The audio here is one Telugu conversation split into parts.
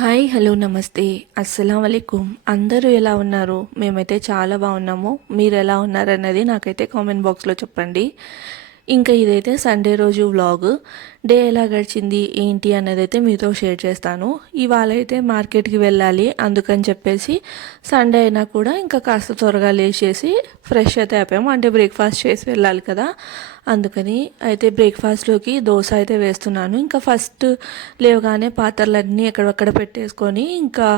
హాయ్ హలో నమస్తే. అస్సలం వలైకుమ్ అందరూ ఎలా ఉన్నారు? మేమైతే చాలా బాగున్నాము. మీరు ఎలా ఉన్నారు అన్నది నాకైతే కామెంట్ బాక్స్లో చెప్పండి. ఇంకా ఇదైతే సండే రోజు వ్లాగ్. డే ఎలా గడిచింది ఏంటి అనేది అయితే మీతో షేర్ చేస్తాను. ఇవాళ అయితే మార్కెట్కి వెళ్ళాలి అందుకని చెప్పేసి సండే అయినా కూడా ఇంకా కాస్త త్వరగా లేచేసి ఫ్రెష్ అయితే అయిపోయాము. అంటే బ్రేక్ఫాస్ట్ చేసి వెళ్ళాలి కదా. అందుకని అయితే బ్రేక్ఫాస్ట్లోకి దోశ అయితే వేస్తున్నాను. ఇంకా ఫస్ట్ లేవగానే పాత్రలన్నీ ఎక్కడక్కడ పెట్టేసుకొని ఇంకా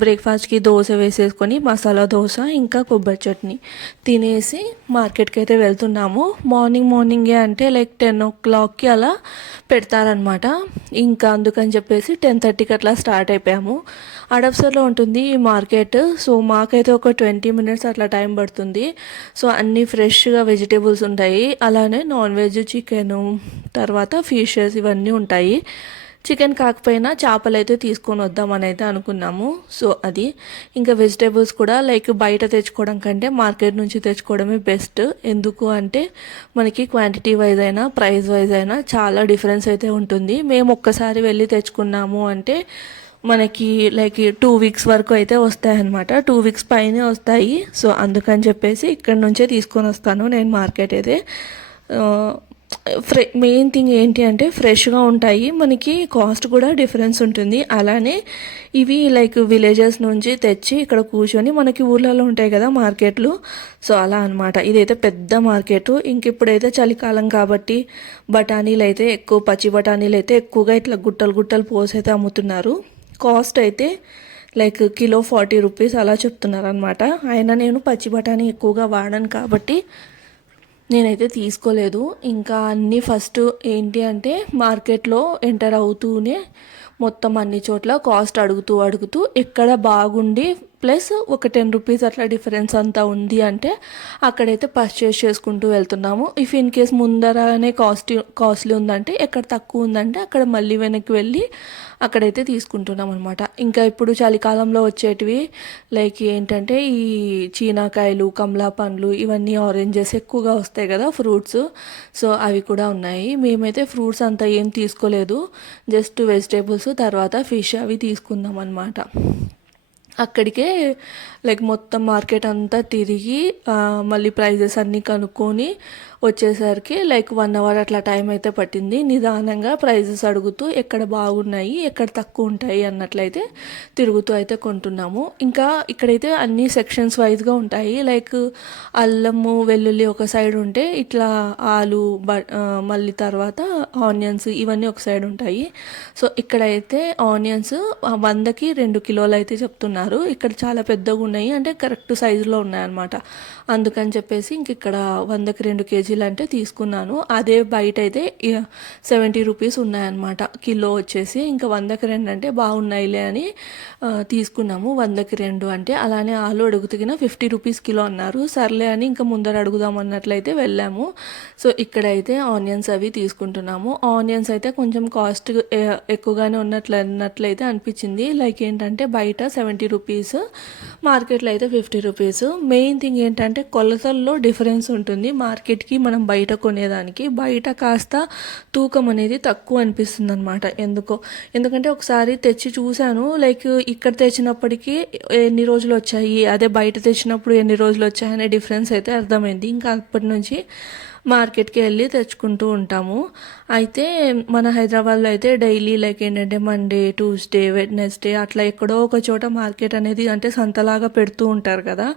బ్రేక్ఫాస్ట్కి దోశ వేసేసుకొని మసాలా దోశ ఇంకా కొబ్బరి చట్నీ తినేసి మార్కెట్కి అయితే వెళ్తున్నాము. మార్నింగ్ మార్నింగే అంటే లైక్ టెన్ ఓ క్లాక్కి అలా పెడతారనమాట ఇంకా అందుకని చెప్పేసి టెన్ థర్టీకి అట్లా స్టార్ట్ అయిపోయాము. అడప్సర్లో ఉంటుంది ఈ మార్కెట్. సో మాకైతే ఒక ట్వంటీ మినిట్స్ అట్లా టైం పడుతుంది. సో అన్నీ ఫ్రెష్గా వెజిటేబుల్స్ ఉంటాయి. అలానే నాన్ వెజ్ చికెను తర్వాత ఫిషెస్ ఇవన్నీ ఉంటాయి. చికెన్ కాకపోయినా చేపలు అయితే తీసుకొని వద్దామని అయితే అనుకున్నాము. సో అది ఇంకా వెజిటేబుల్స్ కూడా లైక్ బయట తెచ్చుకోవడం కంటే మార్కెట్ నుంచి తెచ్చుకోవడమే బెస్ట్ ఎందుకు అంటే మనకి క్వాంటిటీ వైజ్ అయినా ప్రైస్ వైజ్ అయినా చాలా డిఫరెన్స్ అయితే ఉంటుంది. మేము ఒక్కసారి వెళ్ళి తెచ్చుకున్నాము అంటే మనకి లైక్ టూ వీక్స్ వరకు అయితే వస్తాయన్నమాట. టూ వీక్స్ పైనే వస్తాయి. సో అందుకని చెప్పేసి ఇక్కడ నుంచే తీసుకొని వస్తాను నేను మార్కెట్ అయితే. ఫ్రె మెయిన్ థింగ్ ఏంటి అంటే ఫ్రెష్గా ఉంటాయి. మనకి కాస్ట్ కూడా డిఫరెన్స్ ఉంటుంది. అలానే ఇవి లైక్ విలేజెస్ నుంచి తెచ్చి ఇక్కడ కూర్చొని మనకి ఊర్లలో ఉంటాయి కదా మార్కెట్లు. సో అలా అనమాట ఇదైతే పెద్ద మార్కెట్. ఇంక ఇప్పుడైతే చలికాలం కాబట్టి బఠానీలు అయితే ఎక్కువ పచ్చి బఠానీలు అయితే ఎక్కువగా ఇట్లా గుట్టలు గుట్టలు పోసి అయితే అమ్ముతున్నారు. కాస్ట్ అయితే లైక్ కిలో ఫార్టీ రూపీస్ అలా చెప్తున్నారు అనమాట అయినా నేను పచ్చి బఠానీ ఎక్కువగా వాడాను కాబట్టి నేనైతే తీసుకోలేదు. ఇంకా అన్నీ ఫస్ట్ ఏంటి అంటే మార్కెట్లో ఎంటర్ అవుతూనే మొత్తం అన్ని చోట్ల కాస్ట్ అడుగుతూ అడుగుతూ ఎక్కడ బాగుండి ప్లస్ ఒక టెన్ రూపీస్ అట్లా డిఫరెన్స్ అంతా ఉంది అంటే అక్కడైతే పర్చేస్ చేసుకుంటూ వెళ్తున్నాము. ఇఫ్ ఇన్ కేస్ ముందరనే కాస్ట్ కాస్ట్లీ ఉందంటే ఎక్కడ తక్కువ ఉందంటే అక్కడ మళ్ళీ వెనక్కి వెళ్ళి అక్కడైతే తీసుకుంటున్నాం అనమాట ఇంకా ఇప్పుడు చలికాలంలో వచ్చేటివి లైక్ ఏంటంటే ఈ చీనాకాయలు కమలా పండ్లు ఇవన్నీ ఆరెంజెస్ ఎక్కువగా వస్తాయి కదా ఫ్రూట్స్ సో అవి కూడా ఉన్నాయి. మేమైతే ఫ్రూట్స్ అంతా ఏం తీసుకోలేదు. జస్ట్ వెజిటేబుల్స్ తర్వాత ఫిష్ అవి తీసుకుందాం అనమాట అక్కడికే లైక్ మొత్తం మార్కెట్ అంతా తిరిగి మళ్ళీ ప్రైజెస్ అన్నీ కనుక్కొని వచ్చేసరికి లైక్ వన్ అవర్ అట్లా టైం అయితే పట్టింది. నిదానంగా ప్రైజెస్ అడుగుతూ ఎక్కడ బాగున్నాయి ఎక్కడ తక్కువ ఉంటాయి అన్నట్లయితే తిరుగుతూ అయితే కొంటున్నాము. ఇంకా ఇక్కడైతే అన్ని సెక్షన్స్ వైజ్గా ఉంటాయి. లైక్ అల్లము వెల్లుల్లి ఒక సైడ్ ఉంటే ఇట్లా ఆలు బ మళ్ళీ తర్వాత ఆనియన్స్ ఇవన్నీ ఒక సైడ్ ఉంటాయి. సో ఇక్కడైతే ఆనియన్స్ వందకి రెండు కిలోలు అయితే చెప్తున్నారు. ఇక్కడ చాలా పెద్దగా ఉన్నాయి. అంటే కరెక్ట్ సైజులో ఉన్నాయన్నమాట. అందుకని చెప్పేసి ఇంక ఇక్కడ వందకి రెండు కేజీలు అంటే తీసుకున్నాను. అదే బయట అయితే సెవెంటీ రూపీస్ ఉన్నాయన్నమాట. కిలో వచ్చేసి ఇంకా వందకి రెండు అంటే బాగున్నాయిలే అని తీసుకున్నాము. వందకి రెండు అంటే అలానే ఆలు అడుగుతుగిన ఫిఫ్టీ రూపీస్ కిలో అన్నారు. సర్లే అని ఇంకా ముందర అడుగుదాం అన్నట్లయితే వెళ్ళాము. సో ఇక్కడైతే ఆనియన్స్ అవి తీసుకుంటున్నాము. ఆనియన్స్ అయితే కొంచెం కాస్ట్ ఎక్కువగానే ఉన్నట్లు అన్నట్లయితే అనిపించింది. లైక్ ఏంటంటే బయట సెవెంటీ రూపీస్ మార్కెట్లో అయితే ఫిఫ్టీ రూపీస్ మెయిన్ థింగ్ ఏంటంటే కొలతల్లో డిఫరెన్స్ ఉంటుంది. మార్కెట్కి మనం బయట కొనేదానికి బయట కాస్త తూకం అనేది తక్కువ అనిపిస్తుంది అనమాట ఎందుకో? ఎందుకంటే ఒకసారి తెచ్చి చూశాను లైక్ ఇక్కడ తెచ్చినప్పటికీ ఎన్ని రోజులు వచ్చాయి అదే బయట తెచ్చినప్పుడు ఎన్ని రోజులు వచ్చాయనే డిఫరెన్స్ అయితే అర్థమైంది. ఇంకా అప్పటి నుంచి మార్కెట్కి వెళ్ళి తెచ్చుకుంటూ ఉంటాము. అయితే మన హైదరాబాద్లో అయితే డైలీ లైక్ ఏంటంటే మండే ట్యూస్డే వెడ్నెస్డే అట్లా ఎక్కడో ఒక చోట మార్కెట్ అనేది అంటే సంతలాగా పెడుతూ ఉంటారు కదా.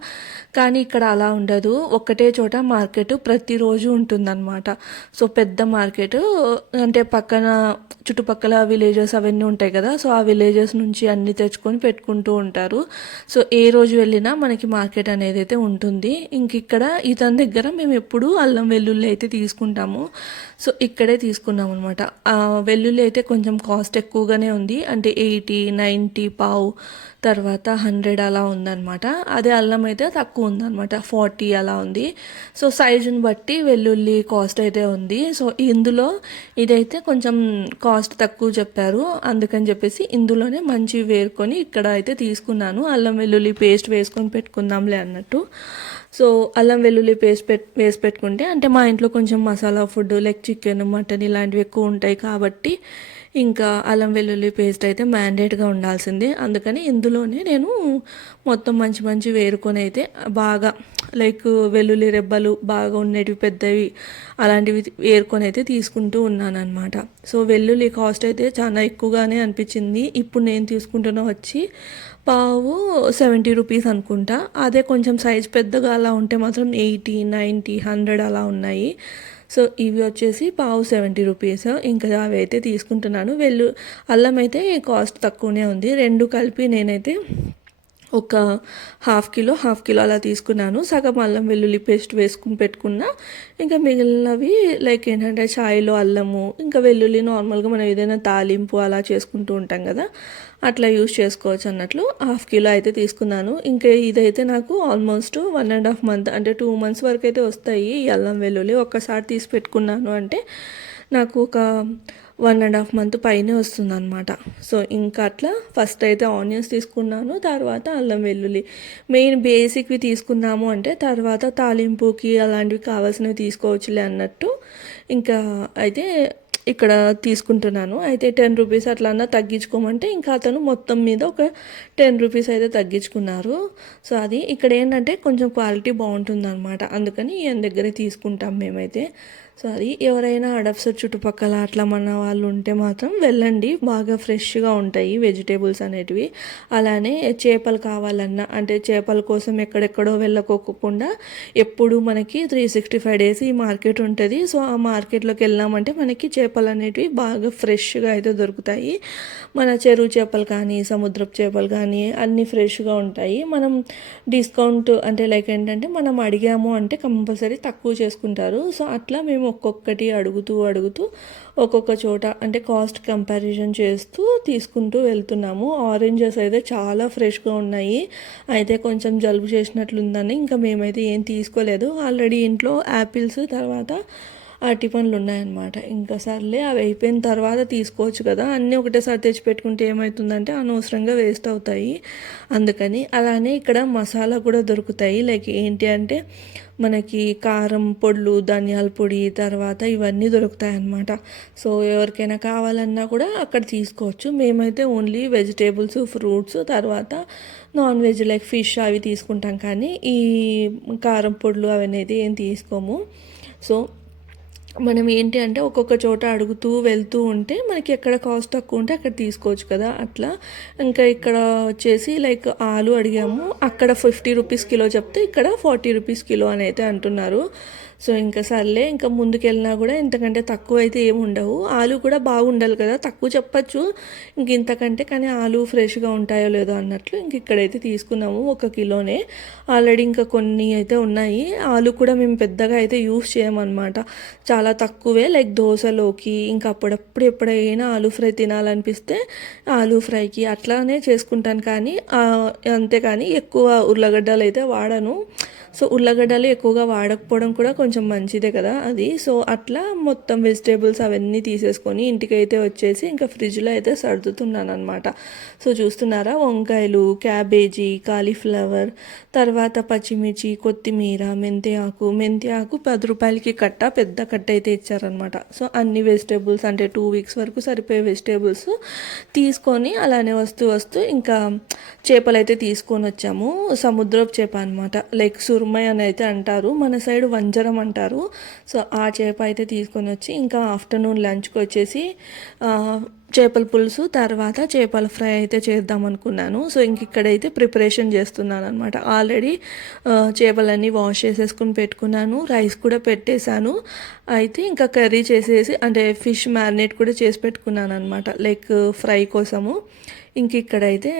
కానీ ఇక్కడ అలా ఉండదు. ఒక్కటే చోట మార్కెట్ ప్రతిరోజు ఉంటుందన్నమాట. సో పెద్ద మార్కెట్ అంటే పక్కన చుట్టుపక్కల విలేజెస్ అవన్నీ ఉంటాయి కదా. సో ఆ విలేజెస్ నుంచి అన్ని తెచ్చుకొని పెట్టుకుంటూ ఉంటారు. సో ఏ రోజు వెళ్ళినా మనకి మార్కెట్ అనేది అయితే ఉంటుంది. ఇంక ఇక్కడ ఇతని దగ్గర మేము ఎప్పుడు అల్లం వెల్లుల్లి అయితే తీసుకుంటాము. సో ఇక్కడే తీసుకున్నాం అనమాట వెల్లుల్లి అయితే కొంచెం కాస్ట్ ఎక్కువగానే ఉంది. అంటే ఎయిటీ నైంటీ పావు తర్వాత హండ్రెడ్ అలా ఉందన్నమాట. అదే అల్లం అయితే తక్కువ ఉందన్నమాట. ఫార్టీ అలా ఉంది. సో సైజుని బట్టి వెల్లుల్లి కాస్ట్ అయితే ఉంది. సో ఇందులో ఇదైతే కొంచెం కాస్ట్ తక్కువ చెప్పారు. అందుకని చెప్పేసి ఇందులోనే మంచి వేరుకొని ఇక్కడ అయితే తీసుకున్నాను. అల్లం వెల్లుల్లి పేస్ట్ వేసుకొని పెట్టుకుందాంలే అన్నట్టు. సో అల్లం వెల్లుల్లి పేస్ట్ పెట్ వేసి పెట్టుకుంటే అంటే మా ఇంట్లో కొంచెం masala food like chicken mutton ఇలాంటివి ఎక్కువ ఉంటాయి కాబట్టి ఇంకా అల్లం వెల్లుల్లి పేస్ట్ అయితే మ్యాండేట్గా ఉండాల్సిందే. అందుకని ఇందులోనే నేను మొత్తం మంచి మంచి వేరుకొని అయితే బాగా లైక్ వెల్లుల్లి రెబ్బలు బాగా ఉండేటివి పెద్దవి అలాంటివి వేరుకొని అయితే తీసుకుంటూ ఉన్నాను అనమాట సో వెల్లుల్లి కాస్ట్ అయితే చాలా ఎక్కువగానే అనిపించింది. ఇప్పుడు నేను తీసుకుంటున్న వచ్చి పావు సెవెంటీ రూపీస్ అనుకుంటా. అదే కొంచెం సైజ్ పెద్దగా అలా ఉంటే మాత్రం ఎయిటీ నైంటీ హండ్రెడ్ అలా ఉన్నాయి. సో ఇవి వచ్చేసి పావు సెవెంటీ రూపీస్. ఇంకా అవి అయితే తీసుకుంటున్నాను. వెళ్ళు అల్లం అయితే కాస్ట్ తక్కువనే ఉంది. రెండు కలిపి నేనైతే ఒక హాఫ్ కిలో హాఫ్ కిలో అలా తీసుకున్నాను. సగం అల్లం వెల్లుల్లి పేస్ట్ వేసుకుని పెట్టుకున్నా. ఇంకా మిగిలినవి లైక్ ఏంటంటే చాయ్లో అల్లము ఇంకా వెల్లుల్లి నార్మల్గా మనం ఏదైనా తాలింపు అలా చేసుకుంటూ ఉంటాం కదా అట్లా యూస్ చేసుకోవచ్చు అన్నట్లు. హాఫ్ కిలో అయితే తీసుకున్నాను. ఇంకా ఇదైతే నాకు almost one and half month అంటే టూ మంత్స్ వరకు అయితే వస్తాయి ఈ అల్లం వెల్లుల్లి. ఒక్కసారి తీసి పెట్టుకున్నాను అంటే నాకు ఒక వన్ అండ్ హాఫ్ మంత్ పైనే వస్తుంది అనమాట సో ఇంకా అట్లా ఫస్ట్ అయితే ఆనియన్స్ తీసుకున్నాను తర్వాత అల్లం వెల్లుల్లి. మెయిన్ బేసిక్వి తీసుకున్నాము అంటే తర్వాత తాలింపుకి అలాంటివి కావాల్సినవి తీసుకోవచ్చులే అన్నట్టు ఇంకా అయితే ఇక్కడ తీసుకుంటున్నాను. అయితే టెన్ రూపీస్ అట్లా అన్నా తగ్గించుకోమంటే ఇంకా అతను మొత్తం మీద ఒక టెన్ రూపీస్ అయితే తగ్గించుకున్నారు. సో అది ఇక్కడ ఏంటంటే కొంచెం క్వాలిటీ బాగుంటుంది అనమాట అందుకని ఈయన దగ్గరే తీసుకుంటాం మేమైతే. సారీ ఎవరైనా అడప్సర్ చుట్టుపక్కల అట్లా మన వాళ్ళు ఉంటే మాత్రం వెళ్ళండి. బాగా ఫ్రెష్గా ఉంటాయి వెజిటేబుల్స్ అనేటివి. అలానే చేపలు కావాలన్నా అంటే చేపల కోసం ఎక్కడెక్కడో వెళ్ళకోకుండా ఎప్పుడు మనకి త్రీ సిక్స్టీ ఫైవ్ డేస్ ఈ మార్కెట్ ఉంటుంది. సో ఆ మార్కెట్లోకి వెళ్ళామంటే మనకి చేపలు అనేటివి బాగా ఫ్రెష్గా అయితే దొరుకుతాయి. మన చెరువు చేపలు కానీ సముద్రపు చేపలు కానీ అన్నీ ఫ్రెష్గా ఉంటాయి. మనం డిస్కౌంట్ అంటే లైక్ ఏంటంటే మనం అడిగాము అంటే కంపల్సరీ తక్కువ చేసుకుంటారు. సో అట్లా మేము ఒక్కొక్కటి అడుగుతూ అడుగుతూ ఒక్కొక్క చోట అంటే కాస్ట్ కంపారిజన్ చేస్తూ తీసుకుంటూ వెళ్తున్నాము. ఆరెంజెస్ అయితే చాలా ఫ్రెష్గా ఉన్నాయి. అయితే కొంచెం జలుబు చేసినట్లుందని ఇంకా మేమైతే ఏం తీసుకోలేదు. ఆల్రెడీ ఇంట్లో యాపిల్స్ తర్వాత అరటి పండ్లు ఉన్నాయన్నమాట. ఇంకా సర్లే అవి అయిపోయిన తర్వాత తీసుకోవచ్చు కదా. అన్నీ ఒకటేసారి తెచ్చి పెట్టుకుంటే ఏమవుతుందంటే అనవసరంగా వేస్ట్ అవుతాయి. అందుకని అలానే ఇక్కడ మసాలా కూడా దొరుకుతాయి. లైక్ ఏంటి అంటే మనకి కారం పొడులు ధనియాల పొడి తర్వాత ఇవన్నీ దొరుకుతాయి అన్నమాట సో ఎవరికైనా కావాలన్నా కూడా అక్కడ తీసుకోవచ్చు. మేమైతే ఓన్లీ వెజిటేబుల్స్ ఫ్రూట్స్ తర్వాత నాన్ వెజ్ లైక్ ఫిష్ అవి తీసుకుంటాం. కానీ ఈ కారం పొడులు అవన్నీ ఏం తీసుకోము. సో మనం ఏంటి అంటే ఒక్కొక్క చోట అడుగుతూ వెళ్తూ ఉంటే మనకి ఎక్కడ కాస్ట్ తక్కువ ఉంటే అక్కడ తీసుకోవచ్చు కదా అట్లా. ఇంకా ఇక్కడ వచ్చేసి లైక్ ఆలు అడిగాము. అక్కడ ఫిఫ్టీ రూపీస్ కిలో చెప్తే ఇక్కడ ఫార్టీ రూపీస్ కిలో అని అయితే అంటున్నారు. సో ఇంకా సర్లే ఇంకా ముందుకెళ్ళినా కూడా ఇంతకంటే తక్కువ అయితే ఏమి ఉండవు. ఆలు కూడా బాగుండాలి కదా తక్కువ చెప్పచ్చు. ఇంక ఇంతకంటే కానీ ఆలు ఫ్రెష్గా ఉంటాయో లేదో అన్నట్లు ఇంక ఇక్కడైతే తీసుకున్నాము ఒక కిలోనే. ఆల్రెడీ ఇంకా కొన్ని అయితే ఉన్నాయి. ఆలు కూడా మేము పెద్దగా అయితే యూస్ చేయమన్నమాట. చాలా తక్కువే లైక్ దోశలోకి ఇంకా అప్పుడప్పుడు ఎప్పుడైనా ఆలు ఫ్రై తినాలనిపిస్తే ఆలు ఫ్రైకి అట్లానే చేసుకుంటాను. కానీ అంతేకాని ఎక్కువ ఉర్లగడ్డలు అయితే వాడను. సో ఉల్లగడ్డలు ఎక్కువగా వాడకపోవడం కూడా కొంచెం మంచిదే కదా అది. సో అట్లా మొత్తం వెజిటేబుల్స్ అవన్నీ తీసేసుకొని ఇంటికైతే వచ్చేసి ఇంకా ఫ్రిడ్జ్లో అయితే సర్దుతున్నాను అనమాట సో చూస్తున్నారా? వంకాయలు క్యాబేజీ కాలీఫ్లవర్ తర్వాత పచ్చిమిర్చి కొత్తిమీర మెంతి ఆకు. మెంతి ఆకు పది రూపాయలకి కట్ట పెద్ద కట్ట అయితే ఇచ్చారనమాట సో అన్ని వెజిటేబుల్స్ అంటే టూ వీక్స్ వరకు సరిపోయే వెజిటేబుల్స్ తీసుకొని అలానే వస్తూ వస్తూ ఇంకా చేపలు అయితే తీసుకొని వచ్చాము. సముద్రపు చేప అనమాట లైక్ సుర్మై అని అయితే అంటారు మన సైడ్ వంజరం అంటారు. సో ఆ చేప అయితే తీసుకొని వచ్చి ఇంకా ఆఫ్టర్నూన్ లంచ్కి వచ్చేసి చేపల పులుసు తర్వాత చేపల ఫ్రై అయితే చేద్దాం అనుకున్నాను. సో ఇంక ఇక్కడైతే ప్రిపరేషన్ చేస్తున్నాను అనమాట ఆల్రెడీ చేపలన్నీ వాష్ చేసేసుకుని పెట్టుకున్నాను రైస్ కూడా పెట్టేశాను. అయితే ఇంకా కర్రీ చేసేసి అంటే ఫిష్ మ్యారినేట్ కూడా చేసి పెట్టుకున్నాను అనమాట లైక్ ఫ్రై కోసము. ఇంక ఇక్కడైతే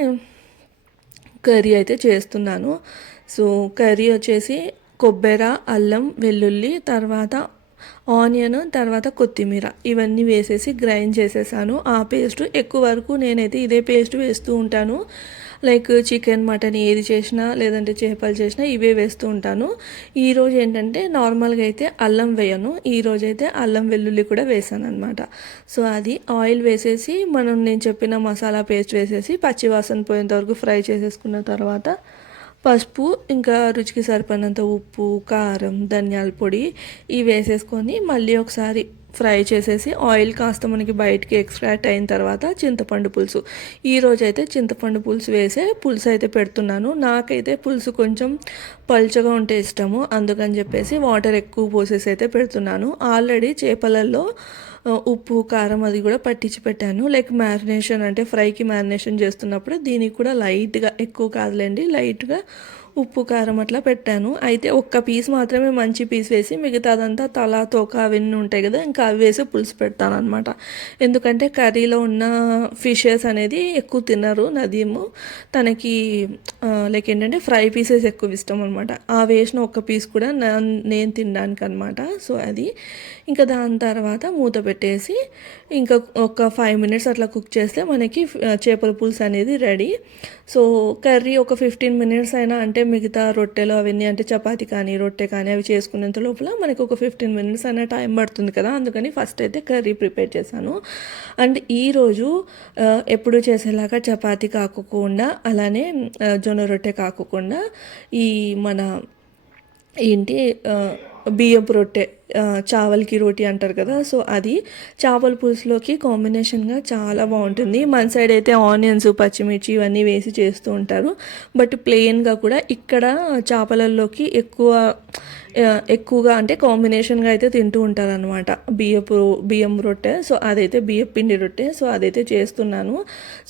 కర్రీ అయితే చేస్తున్నాను. సో కర్రీ వచ్చేసి కొబ్బరి అల్లం వెల్లుల్లి తర్వాత ఆనియన్ తర్వాత కొత్తిమీర. ఇవన్నీ వేసేసి గ్రైండ్ చేసేసాను. ఆ పేస్ట్ ఎక్కువ వరకు నేనైతే ఇదే పేస్ట్ వేస్తూ ఉంటాను. లైక్ చికెన్ మటన్ ఏది చేసినా లేదంటే చేపలు చేసినా ఇవే వేస్తూ ఉంటాను. ఈరోజు ఏంటంటే నార్మల్గా అయితే అల్లం వేయను. ఈరోజు అయితే అల్లం వెల్లుల్లి కూడా వేసాను అనమాట సో అది ఆయిల్ వేసేసి మనం నేను చెప్పిన మసాలా పేస్ట్ వేసేసి పచ్చివాసన పోయేంత వరకు ఫ్రై చేసేసుకున్న తర్వాత పసుపు ఇంకా రుచికి సరిపడినంత ఉప్పు కారం ధనియాల పొడి ఇవి వేసేసుకొని మళ్ళీ ఒకసారి ఫ్రై చేసేసి ఆయిల్ కాస్త మనకి బయటికి ఎక్స్ట్రాక్ట్ అయిన తర్వాత చింతపండు పులుసు. ఈ అయితే చింతపండు పులుసు వేసే పులుసు అయితే పెడుతున్నాను. నాకైతే పులుసు కొంచెం పలుచగా ఉంటే ఇష్టము. అందుకని చెప్పేసి వాటర్ ఎక్కువ పోసేసి అయితే పెడుతున్నాను. ఆల్రెడీ చేపలలో ఉప్పు కారం అది కూడా పట్టించి పెట్టాను. లైక్ మ్యారినేషన్ అంటే ఫ్రైకి మ్యారినేషన్ చేస్తున్నప్పుడు దీనికి కూడా లైట్గా ఎక్కువ కాదులేండి లైట్గా ఉప్పు కారం అట్లా పెట్టాను. అయితే ఒక్క పీస్ మాత్రమే మంచి పీస్ వేసి మిగతాదంతా తల తోక అవన్నీ ఉంటాయి కదా ఇంకా అవి వేసి పులుసు పెడతాను అనమాట ఎందుకంటే కర్రీలో ఉన్న ఫిషెస్ అనేది ఎక్కువ తినరు నదీము. తనకి లైక్ ఏంటంటే ఫ్రై పీసెస్ ఎక్కువ ఇష్టం అనమాట ఆ వేసిన ఒక్క పీస్ కూడా నా- నేను తినడానికి అనమాట సో అది. ఇంకా దాని తర్వాత మూత పెట్టేసి ఇంకా ఒక ఫైవ్ మినిట్స్ అట్లా కుక్ చేస్తే మనకి చేపల పులుసు అనేది రెడీ. సో కర్రీ ఒక ఫిఫ్టీన్ మినిట్స్ అయినా అంటే మిగతా రొట్టెలు అవన్నీ అంటే చపాతి కానీ రొట్టె కానీ అవి చేసుకునేంత లోపల మనకు ఒక ఫిఫ్టీన్ మినిట్స్ అయినా టైం పడుతుంది కదా. అందుకని ఫస్ట్ అయితే కర్రీ ప్రిపేర్ చేశాను. అండ్ ఈరోజు ఎప్పుడు చేసేలాగా చపాతి కాకుండా అలానే జొన్న రొట్టె కాకుండా ఈ మన ఏంటి బియ్యపు రొట్టె చావల్కి రోటీ అంటారు కదా సో అది చేపల పులుసులోకి కాంబినేషన్గా చాలా బాగుంటుంది. మన సైడ్ అయితే ఆనియన్స్ పచ్చిమిర్చి ఇవన్నీ వేసి చేస్తూ ఉంటారు. బట్ ప్లెయిన్గా కూడా ఇక్కడ చేపలలోకి ఎక్కువ ఎక్కువగా అంటే కాంబినేషన్గా అయితే తింటూ ఉంటారు అనమాట బియ్యపు బియ్యం రొట్టె సో అదైతే బియ్యపు పిండి రొట్టె సో అదైతే చేస్తున్నాను.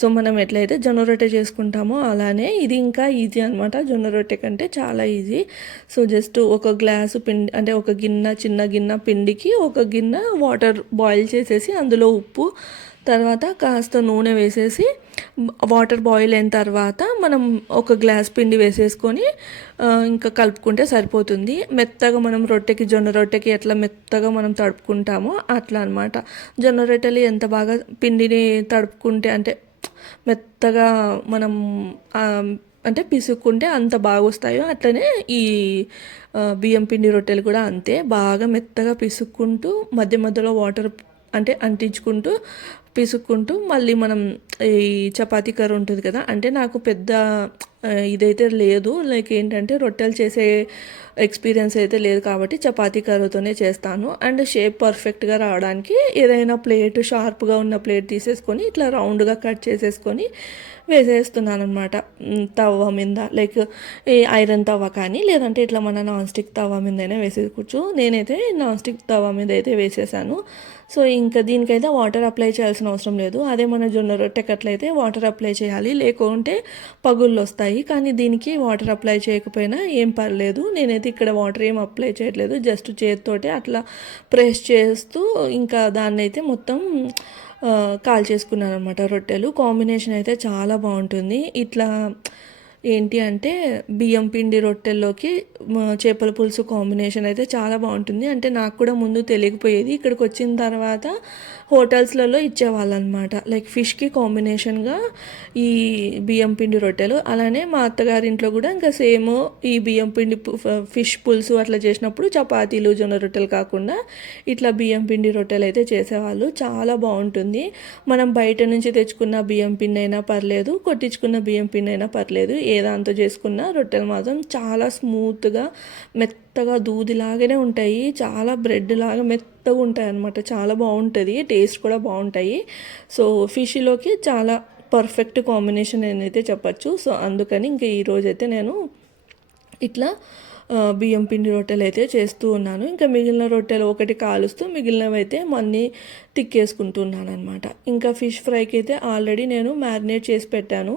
సో మనం ఎట్లయితే జొన్న రొట్టె చేసుకుంటామో అలానే ఇది ఇంకా ఈజీ అనమాట జొన్న రొట్టె కంటే చాలా ఈజీ. సో జస్ట్ ఒక గ్లాసు పిండి అంటే ఒక గిన్నె చిన్న గిన్నె పిండికి ఒక గిన్నె వాటర్ బాయిల్ చేసేసి అందులో ఉప్పు తర్వాత కాస్త నూనె వేసేసి వాటర్ బాయిల్ అయిన తర్వాత మనం ఒక గ్లాస్ పిండి వేసేసుకొని ఇంకా కలుపుకుంటే సరిపోతుంది. మెత్తగా మనం రొట్టెకి జొన్న రొట్టెకి ఎట్లా మెత్తగా మనం తడుపుకుంటామో అట్లా అనమాట జొన్న రొట్టెలు ఎంత బాగా పిండిని తడుపుకుంటే అంటే మెత్తగా మనం అంటే పిసుక్కుంటే అంత బాగా వస్తాయో అట్లనే ఈ బియ్యం పిండి రొట్టెలు కూడా అంతే. బాగా మెత్తగా పిసుక్కుంటూ మధ్య మధ్యలో వాటర్ అంటే అంటించుకుంటూ పిసుక్కుంటూ మళ్ళీ మనం ఈ చపాతీ కర్ర ఉంటుంది కదా అంటే నాకు పెద్ద ఇదైతే లేదు. లైక్ ఏంటంటే రొట్టెలు చేసే ఎక్స్పీరియన్స్ అయితే లేదు కాబట్టి చపాతీ కర్రతోనే చేస్తాను. అండ్ షేప్ పర్ఫెక్ట్గా రావడానికి ఏదైనా ప్లేట్ షార్ప్గా ఉన్న ప్లేట్ తీసేసుకొని ఇట్లా రౌండ్గా కట్ చేసేసుకొని వేసేస్తున్నాను అనమాట తవ్వ మీద లైక్ ఈ ఐరన్ తవ్వ కానీ లేదంటే ఇట్లా మన నాన్ స్టిక్ తవ్వ మీద అయినా వేసేసుకోవచ్చు నేనైతే నాన్ స్టిక్ తవ్వ మీద అయితే వేసేసాను. సో ఇంకా దీనికైతే వాటర్ అప్లై చేయాల్సిన అవసరం లేదు. అదే మన జొన్న రొట్టెకట్లయితే వాటర్ అప్లై చేయాలి. లేకుంటే పగుళ్ళు వస్తాయి. కానీ దీనికి వాటర్ అప్లై చేయకపోయినా ఏం పర్లేదు. నేనైతే ఇక్కడ వాటర్ ఏం అప్లై చేయట్లేదు. జస్ట్ చేతితోటే అట్లా ప్రెస్ చేస్తూ ఇంకా దాన్ని అయితే మొత్తం కాల్ చేసుకున్నాను అనమాట రొట్టెలు. కాంబినేషన్ అయితే చాలా బాగుంటుంది. ఇట్లా ఏంటి అంటే బియ్యం పిండి రొట్టెల్లోకి చేపల పులుసు కాంబినేషన్ అయితే చాలా బాగుంటుంది. అంటే నాకు కూడా ముందు తెలియకపోయేది. ఇక్కడికి వచ్చిన తర్వాత హోటల్స్లలో ఇచ్చేవాళ్ళు అనమాట లైక్ ఫిష్కి కాంబినేషన్గా ఈ బియ్యం పిండి రొట్టెలు అలానే మా అత్తగారింట్లో కూడా ఇంకా సేమ్ ఈ బియ్యం పిండి ఫిష్ పులుసు అట్లా చేసినప్పుడు చపాతీలు జొన్న రొట్టెలు కాకుండా ఇట్లా బియ్యం పిండి రొట్టెలు అయితే చేసేవాళ్ళు. చాలా బాగుంటుంది. మనం బయట నుంచి తెచ్చుకున్న బియ్యం పిండి అయినా పర్లేదు కొట్టించుకున్న బియ్యం పిండి అయినా పర్లేదు ఏ దాంతో చేసుకున్న రొట్టెలు మాత్రం చాలా స్మూత్గా మెత్తగా దూదిలాగానే ఉంటాయి. చాలా బ్రెడ్ లాగా మెత్తగా ఉంటాయి అన్నమాట చాలా బాగుంటుంది. టేస్ట్ కూడా బాగుంటాయి. సో ఫిష్లోకి చాలా పర్ఫెక్ట్ కాంబినేషన్ అనేది చెప్పచ్చు. సో అందుకని ఇంకా ఈరోజు అయితే నేను ఇట్లా బియ్యం పిండి రొట్టెలు అయితే చేస్తూ ఉన్నాను. ఇంకా మిగిలిన రొట్టెలు ఒకటి కాలుస్తూ మిగిలినవి అయితే మొన్నీ తిక్కేసుకుంటున్నాను అనమాట ఇంకా ఫిష్ ఫ్రైకి అయితే ఆల్రెడీ నేను మ్యారినేట్ చేసి పెట్టాను.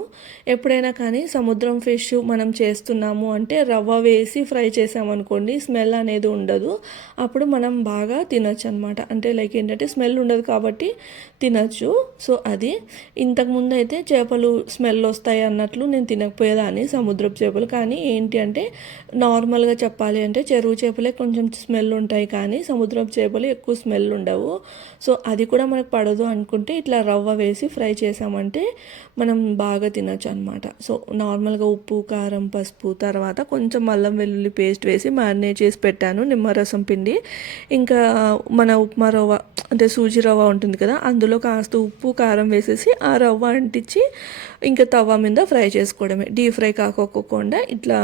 ఎప్పుడైనా కానీ సముద్రం ఫిష్ మనం చేస్తున్నాము అంటే రవ్వ వేసి ఫ్రై చేసామనుకోండి స్మెల్ అనేది ఉండదు. అప్పుడు మనం బాగా తినచ్చు అనమాట అంటే లైక్ ఏంటంటే స్మెల్ ఉండదు కాబట్టి తినచ్చు. సో అది ఇంతకుముందు అయితే చేపలు స్మెల్ వస్తాయి అన్నట్లు నేను తినకపోయేదాన్ని సముద్రపు చేపలు. కానీ ఏంటి అంటే నార్మల్గా చెప్పాలి అంటే చెరువు చేపలే కొంచెం స్మెల్ ఉంటాయి కానీ సముద్రపు చేపలు ఎక్కువ స్మెల్ ఉండవు. సో అది కూడా మనకు పడదు అనుకుంటే ఇట్లా రవ్వ వేసి ఫ్రై చేసామంటే మనం బాగా తినచ్చు అనమాట సో నార్మల్గా ఉప్పు కారం పసుపు తర్వాత కొంచెం అల్లం వెల్లుల్లి పేస్ట్ వేసి మ్యారినేట్ చేసి పెట్టాను నిమ్మరసం పిండి. ఇంకా మన ఉప్మా రవ్వ అంటే సూజీ రవ్వ ఉంటుంది కదా అందులో కాస్త ఉప్పు కారం వేసేసి ఆ రవ్వ అంటించి ఇంకా తవ్వ మీద ఫ్రై చేసుకోవడమే. డీప్ ఫ్రై కాకోకుండా ఇట్లా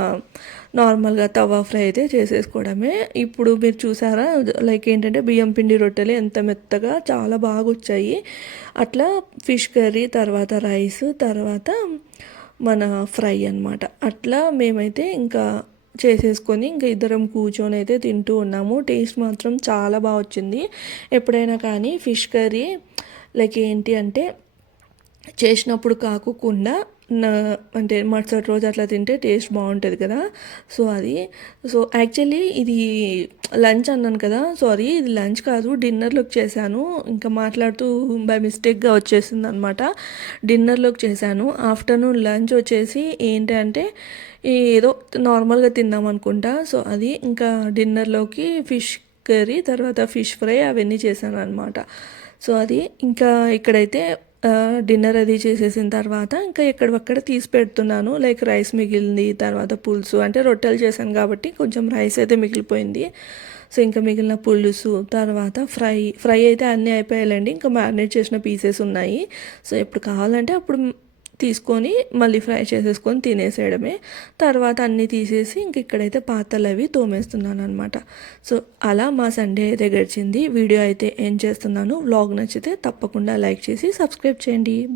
నార్మల్గా తవా ఫ్రై అయితే చేసేసుకోవడమే. ఇప్పుడు మీరు చూసారా లైక్ ఏంటంటే బియ్యం పిండి రొట్టెలు ఎంత మెత్తగా చాలా బాగా వచ్చాయి అట్లా ఫిష్ కర్రీ తర్వాత రైస్ తర్వాత మన ఫ్రై అనమాట అట్లా మేమైతే ఇంకా చేసేసుకొని ఇంకా ఇద్దరం కూర్చొని అయితే తింటూ ఉన్నాము. టేస్ట్ మాత్రం చాలా బాగా వచ్చింది ఎప్పుడైనా కానీ ఫిష్ కర్రీ లైక్ ఏంటి అంటే చేసినప్పుడు కాకుండా నా అంటే మరుసటి రోజు అట్లా తింటే టేస్ట్ బాగుంటుంది కదా. సో అది. సో యాక్చువల్లీ ఇది లంచ్ అన్నాను కదా. సారీ ఇది లంచ్ కాదు డిన్నర్లోకి చేశాను. ఇంకా మాట్లాడుతూ బై మిస్టేక్గా వచ్చేసింది అనమాట డిన్నర్లోకి చేశాను. ఆఫ్టర్నూన్ లంచ్ వచ్చేసి ఏంటంటే ఏదో నార్మల్గా తిందాం అనుకుంటా. సో అది ఇంకా డిన్నర్లోకి ఫిష్ కర్రీ తర్వాత ఫిష్ ఫ్రై అవన్నీ చేశాను అనమాట సో అది ఇంకా ఇక్కడైతే డిన్నర్ అది చేసేసిన తర్వాత ఇంకా ఎక్కడక్కడ తీసి పెడుతున్నాను. లైక్ రైస్ మిగిలింది తర్వాత పులుసు. అంటే రొట్టెలు చేశాను కాబట్టి కొంచెం రైస్ అయితే మిగిలిపోయింది. సో ఇంకా మిగిలిన పులుసు తర్వాత ఫ్రై. ఫ్రై అయితే అన్నీ అయిపోయాయండి ఇంకా మ్యారినేట్ చేసిన పీసెస్ ఉన్నాయి. సో ఎప్పుడు కావాలంటే అప్పుడు తీసుకొని మళ్ళీ ఫ్రై చేసేసుకొని తినేసేయడమే. తర్వాత అన్నీ తీసేసి ఇంక ఇక్కడైతే పాత్రలు అవి తోమేస్తున్నాను అనమాట సో అలా మా సండే అయితే గడిచింది వీడియో అయితే ఏం చేస్తున్నాను? వ్లాగ్ నచ్చితే తప్పకుండా లైక్ చేసి సబ్స్క్రైబ్ చేయండి.